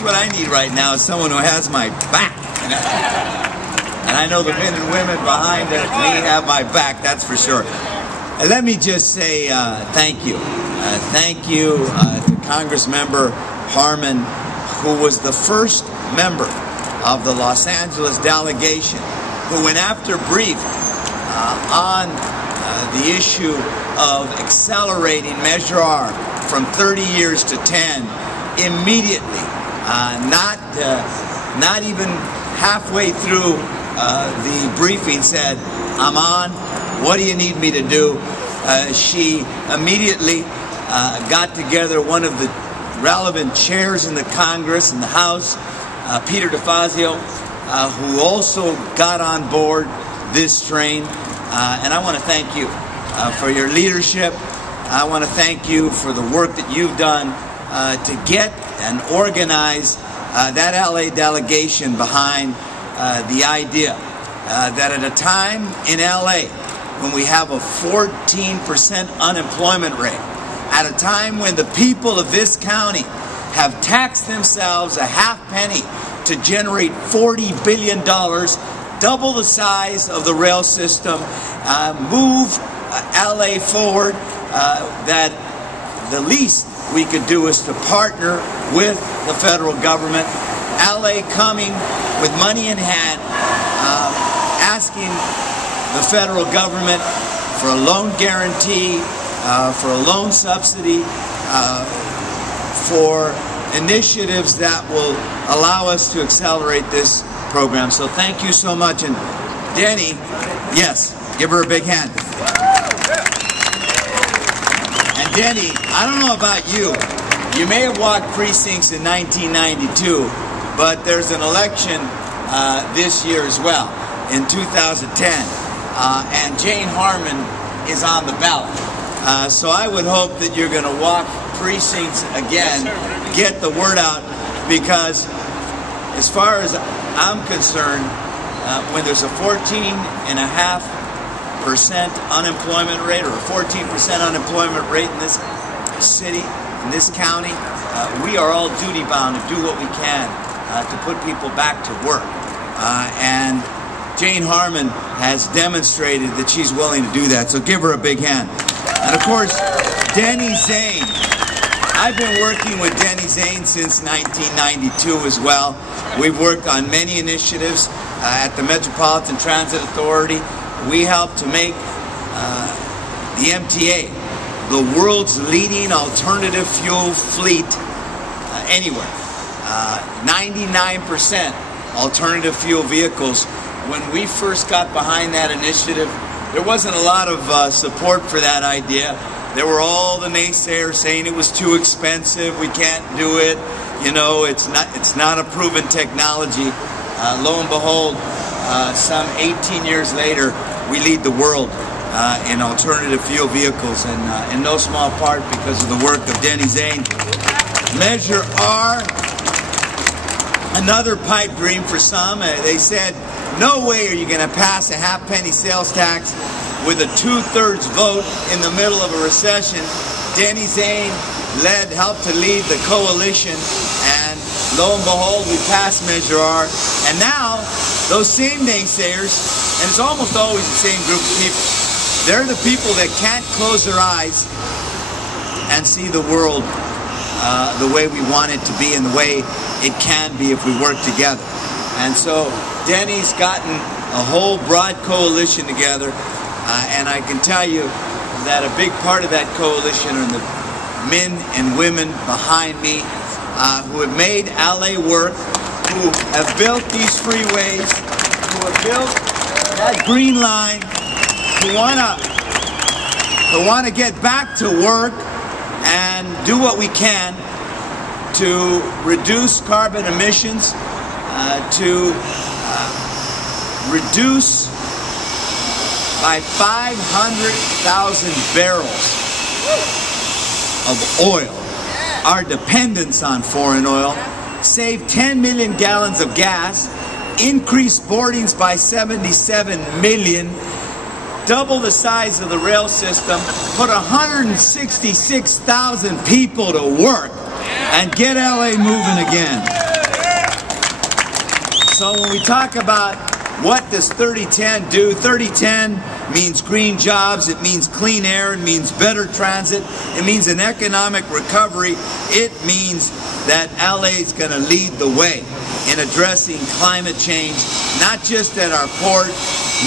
that's what I need right now, is someone who has my back. And I know the men and women behind me have my back, that's for sure. And let me just say thank you. Thank you to Congressmember Harman, who was the first member of the Los Angeles delegation who, when after brief on the issue of accelerating Measure R from 30 years to 10, immediately, not even halfway through the briefing, said, "I'm on. What do you need me to do?" She immediately got together one of the relevant chairs in the Congress and the House, Peter DeFazio, who also got on board this train. And I want to thank you for your leadership. I want to thank you for the work that you've done to get and organize that LA delegation behind the idea that at a time in LA when we have a 14% unemployment rate, at a time when the people of this county have taxed themselves a half penny to generate $40 billion, double the size of the rail system, move LA forward, that the least we could do is to partner with the federal government. LA coming with money in hand, asking the federal government for a loan guarantee, for a loan subsidy, for initiatives that will allow us to accelerate this program. So thank you so much. And Denny, yes, give her a big hand. And Denny, I don't know about you. You may have walked precincts in 1992, but there's an election this year as well, in 2010. And Jane Harman is on the ballot. So I would hope that you're going to walk precincts again, get the word out, because as far as I'm concerned, when there's a 14.5% unemployment rate, or a 14% unemployment rate in this city, in this county, we are all duty bound to do what we can to put people back to work. And Jane Harman has demonstrated that she's willing to do that, so give her a big hand. And of course, Denny Zane. I've been working with Denny Zane since 1992 as well. We've worked on many initiatives at the Metropolitan Transit Authority. We helped to make the MTA the world's leading alternative fuel fleet anywhere. 99% alternative fuel vehicles. When we first got behind that initiative, there wasn't a lot of support for that idea. There were all the naysayers saying it was too expensive, we can't do it, you know, it's not a proven technology. Lo and behold, some 18 years later, we lead the world in alternative fuel vehicles, and in no small part because of the work of Denny Zane. Measure R, another pipe dream for some. They said, no way are you going to pass a half-penny sales tax with a 2/3 vote in the middle of a recession. Denny Zane helped to lead the coalition, and lo and behold, we passed Measure R. And now, those same naysayers, and it's almost always the same group of people, they're the people that can't close their eyes and see the world the way we want it to be and the way it can be if we work together. And so Denny's gotten a whole broad coalition together, and I can tell you that a big part of that coalition are the men and women behind me who have made LA work, who have built these freeways, who have built that green line, who want to get back to work and do what we can to reduce carbon emissions, to reduce by 500,000 barrels of oil our dependence on foreign oil, save 10 million gallons of gas, increase boardings by 77 million, double the size of the rail system, put 166,000 people to work, and get LA moving again. So when we talk about what does 3010 do, 3010 means green jobs, it means clean air, it means better transit, it means an economic recovery, it means that LA is going to lead the way in addressing climate change, not just at our port,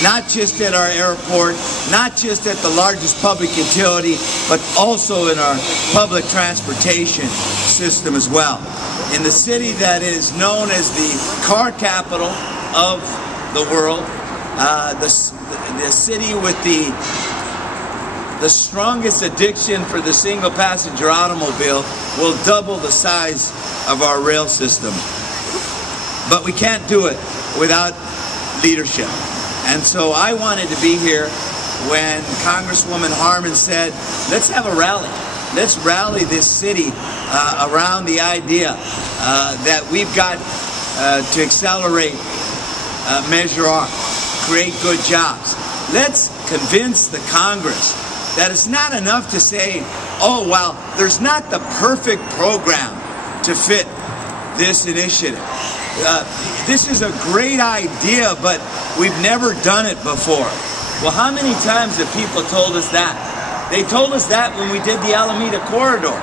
not just at our airport, not just at the largest public utility, but also in our public transportation system as well. In the city that is known as the car capital of the world, the city with the strongest addiction for the single passenger automobile will double the size of our rail system. But we can't do it without leadership. And so I wanted to be here when Congresswoman Harman said, let's have a rally. Let's rally this city around the idea that we've got to accelerate Measure R, create good jobs. Let's convince the Congress that it's not enough to say, oh, well, there's not the perfect program to fit this initiative. This is a great idea, but we've never done it before. Well, how many times have people told us that? They told us that when we did the Alameda Corridor.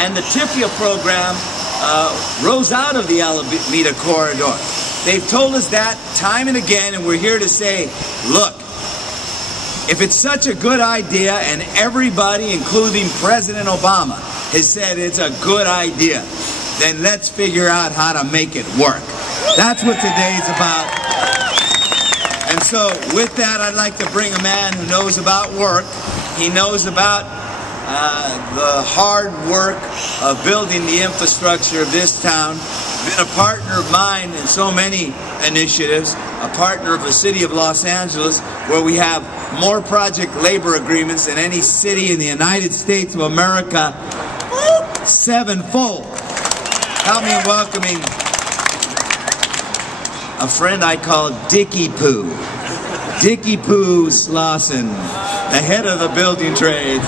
And the TIFIA program rose out of the Alameda Corridor. They've told us that time and again, and we're here to say, look, if it's such a good idea and everybody, including President Obama, has said it's a good idea, then let's figure out how to make it work. That's what today's about. And so with that, I'd like to bring a man who knows about work. He knows about the hard work of building the infrastructure of this town. Been a partner of mine in so many initiatives, a partner of the city of Los Angeles, where we have more project labor agreements than any city in the United States of America, sevenfold. Help me in welcoming a friend I call Dickie Poo. Dickie Poo Slauson, the head of the building trades.